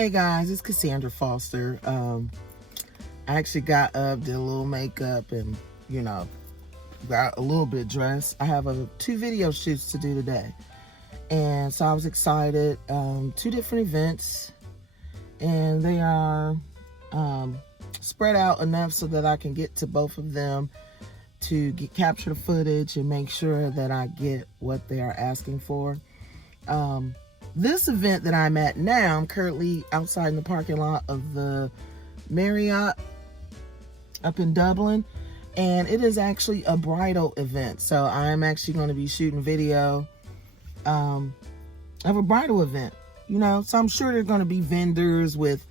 Hey guys, it's Cassandra Foster. I actually got up, did a little makeup, and got a little bit dressed. I have two video shoots to do today, and so I was excited. Two different events, and they are spread out enough so that I can get to both of them to capture the footage and make sure that I get what they are asking for. This event that I'm at now, I'm currently outside in the parking lot of the Marriott up in Dublin, and it is actually a bridal event. So I'm actually going to be shooting video of a bridal event, so I'm sure there are going to be vendors with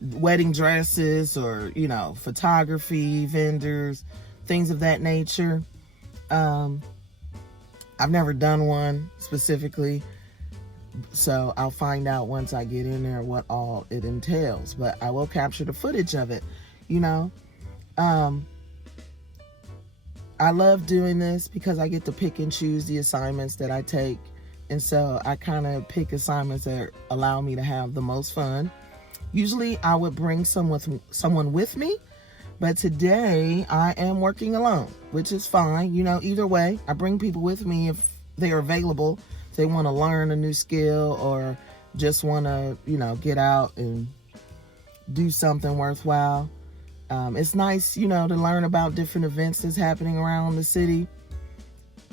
wedding dresses or, photography vendors, things of that nature. I've never done one specifically, so I'll find out once I get in there what all it entails, but I will capture the footage of it. I love doing this because I get to pick and choose the assignments that I take, and so I kind of pick assignments that allow me to have the most fun. Usually I would bring someone with me, but today I am working alone, which is fine. Either way, I bring people with me if they're available. They want to learn a new skill or just want to, get out and do something worthwhile. It's nice, to learn about different events that's happening around the city.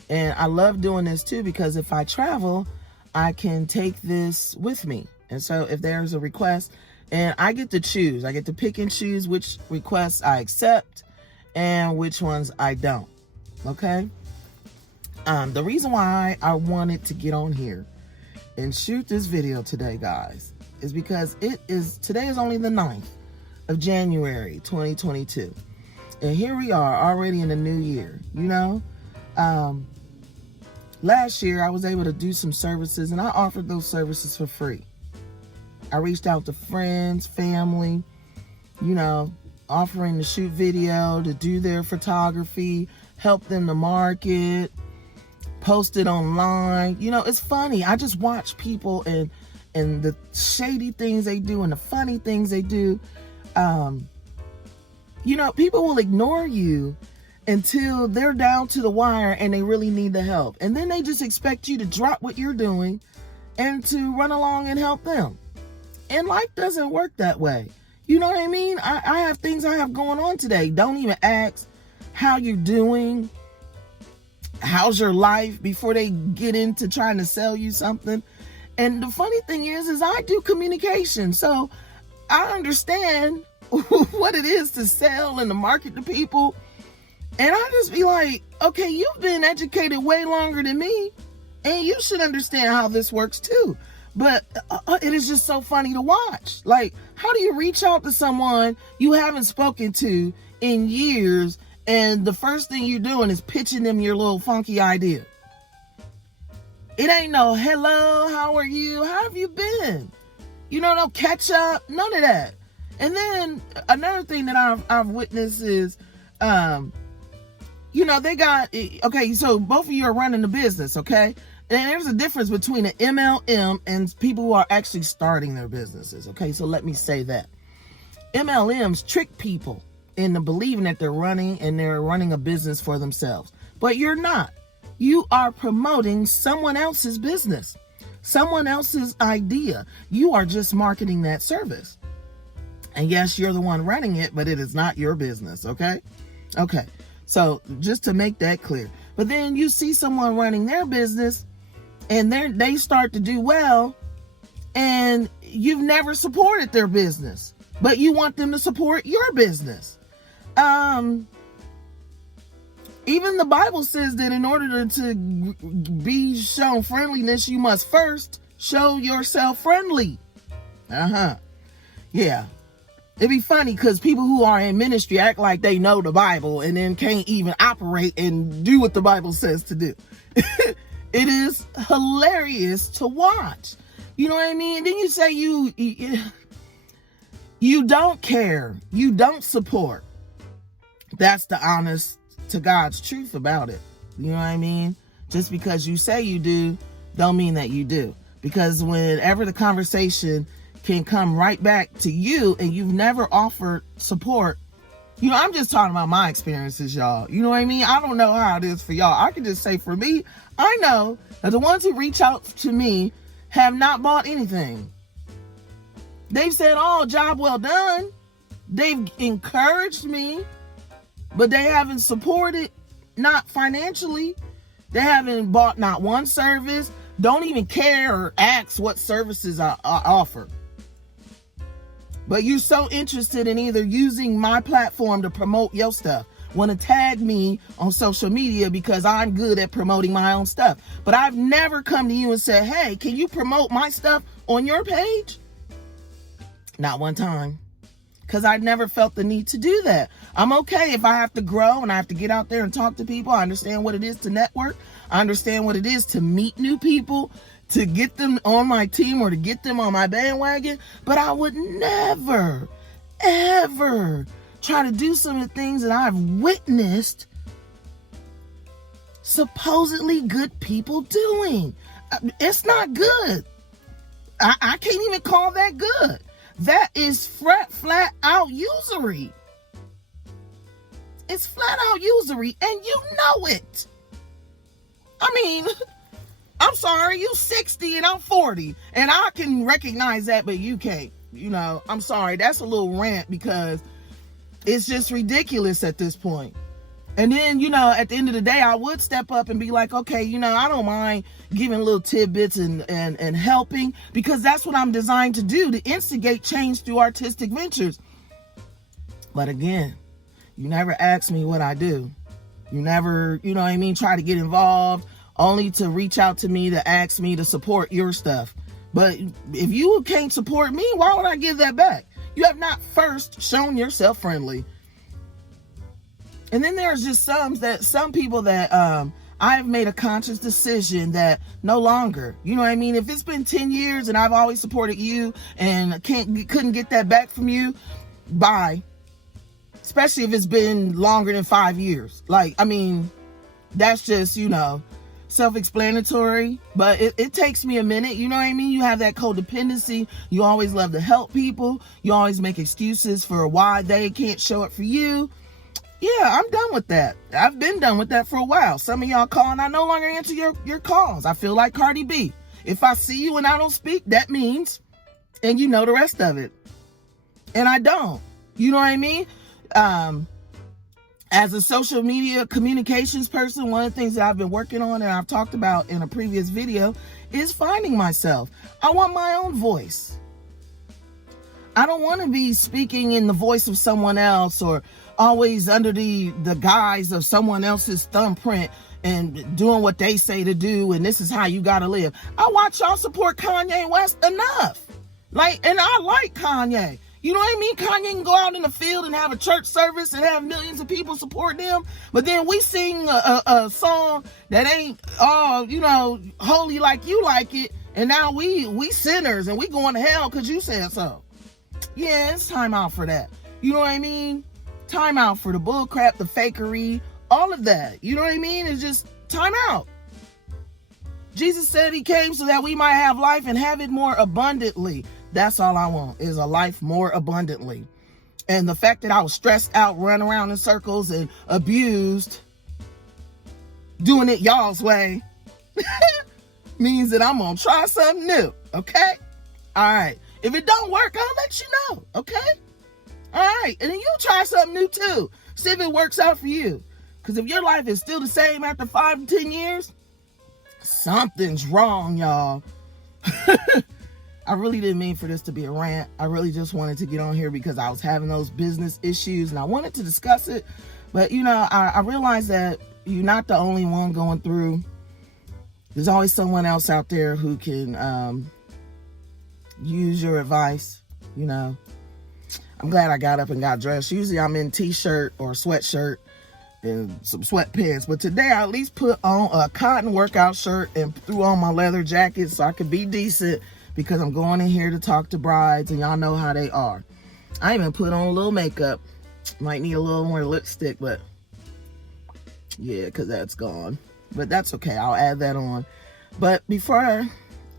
And I love doing this too, because if I travel, I can take this with me. And so if there's a request, and I get to choose, I get to pick and choose which requests I accept and which ones I don't. Okay? The reason why I wanted to get on here and shoot this video today, guys, is because today is only the 9th of January, 2022. And here we are already in the new year, Last year I was able to do some services, and I offered those services for free. I reached out to friends, family, offering to shoot video, to do their photography, help them to market, post it online. It's funny. I just watch people and the shady things they do and the funny things they do. People will ignore you until they're down to the wire and they really need the help. And then they just expect you to drop what you're doing and to run along and help them. And life doesn't work that way. You know what I mean? I have things I have going on today. Don't even ask how you're doing. How's your life before they get into trying to sell you something. And the funny thing is I do communication. So I understand what it is to sell and to market to people. And I just be like, okay, you've been educated way longer than me, and you should understand how this works too. But it is just so funny to watch. Like, how do you reach out to someone you haven't spoken to in years, and the first thing you're doing is pitching them your little funky idea? It ain't no, hello, how are you? How have you been? No catch up, none of that. And then another thing that I've witnessed is, they got, okay, so both of you are running the business, okay? And there's a difference between an MLM and people who are actually starting their businesses, okay? So let me say that. MLMs trick people into believing that they're running a business for themselves. But you're not. You are promoting someone else's business, someone else's idea. You are just marketing that service. And yes, you're the one running it, but it is not your business, okay? Okay, so just to make that clear. But then you see someone running their business, and they start to do well, and you've never supported their business, but you want them to support your business. Even the Bible says that in order to be shown friendliness, you must first show yourself friendly. Yeah. It'd be funny because people who are in ministry act like they know the Bible and then can't even operate and do what the Bible says to do. It is hilarious to watch. You know what I mean? Then you say you don't care. You don't support. That's the honest to God's truth about it. You know what I mean? Just because you say you do, don't mean that you do. Because whenever the conversation can come right back to you and you've never offered support. You know, I'm just talking about my experiences, y'all. You know what I mean? I don't know how it is for y'all. I can just say for me, I know that the ones who reach out to me have not bought anything. They've said, oh, job well done. They've encouraged me, but they haven't supported, not financially. They haven't bought not one service, don't even care or ask what services I offer. But you're so interested in either using my platform to promote your stuff, want to tag me on social media because I'm good at promoting my own stuff. But I've never come to you and said, hey, can you promote my stuff on your page? Not one time. Because I never felt the need to do that. I'm okay if I have to grow and I have to get out there and talk to people. I understand what it is to network. I understand what it is to meet new people, to get them on my team or to get them on my bandwagon. But I would never, ever try to do some of the things that I've witnessed supposedly good people doing. It's not good. I can't even call that good. That is flat out usury. It's flat out usury, and you know it. I mean, I'm sorry, you 60 and I'm 40, and I can recognize that, but you can't. You know, I'm sorry, that's a little rant because it's just ridiculous at this point. And then, you know, at the end of the day, I would step up and be like, okay, you know, I don't mind giving little tidbits and helping, because that's what I'm designed to do, to instigate change through artistic ventures. But again, you never ask me what I do. You never, you know what I mean, try to get involved, only to reach out to me to ask me to support your stuff. But if you can't support me, why would I give that back? You have not first shown yourself friendly. And then there's just some people that I've made a conscious decision that no longer, you know what I mean? If it's been 10 years and I've always supported you and couldn't get that back from you, bye. Especially if it's been longer than 5 years. Like, I mean, that's just, you know, self-explanatory, but it takes me a minute. You know what I mean? You have that codependency. You always love to help people. You always make excuses for why they can't show up for you. Yeah, I'm done with that. I've been done with that for a while. Some of y'all call and I no longer answer your calls. I feel like Cardi B. If I see you and I don't speak, that means, and you know the rest of it. And I don't. You know what I mean? As a social media communications person, one of the things that I've been working on and I've talked about in a previous video is finding myself. I want my own voice. I don't want to be speaking in the voice of someone else or always under the guise of someone else's thumbprint and doing what they say to do, and this is how you gotta live. I watch y'all support Kanye West enough. And I like Kanye. You know what I mean? Kanye can go out in the field and have a church service and have millions of people support them, but then we sing a song that ain't all, you know, holy like you like it, and now we sinners and we going to hell because you said so. Yeah, it's time out for that. You know what I mean? Time out for the bullcrap, the fakery, all of that. You know what I mean? It's just time out. Jesus said he came so that we might have life and have it more abundantly. That's all I want, is a life more abundantly. And the fact that I was stressed out, running around in circles and abused, doing it y'all's way, means that I'm going to try something new. Okay? All right. If it don't work, I'll let you know. Okay? All right. And then you try something new too. See if it works out for you. Because if your life is still the same after 5 to 10 years, something's wrong, y'all. I really didn't mean for this to be a rant. I really just wanted to get on here because I was having those business issues and I wanted to discuss it. But, you know, I realized that you're not the only one going through. There's always someone else out there who can use your advice, you know. I'm glad I got up and got dressed. Usually I'm in t-shirt or sweatshirt and some sweatpants, but today I at least put on a cotton workout shirt and threw on my leather jacket so I could be decent, because I'm going in here to talk to brides and y'all know how they are. I even put on a little makeup. Might need a little more lipstick, but yeah, because that's gone. But that's okay, I'll add that on. But before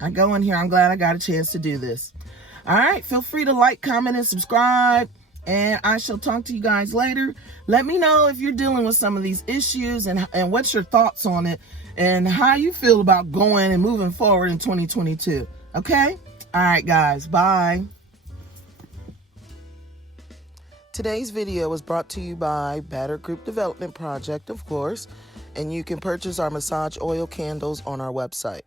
I go in here, I'm glad I got a chance to do this. All right, feel free to like, comment, and subscribe. And I shall talk to you guys later. Let me know if you're dealing with some of these issues and what's your thoughts on it and how you feel about going and moving forward in 2022. Okay? All right, guys. Bye. Today's video was brought to you by Better Group Development Project, of course. And you can purchase our massage oil candles on our website.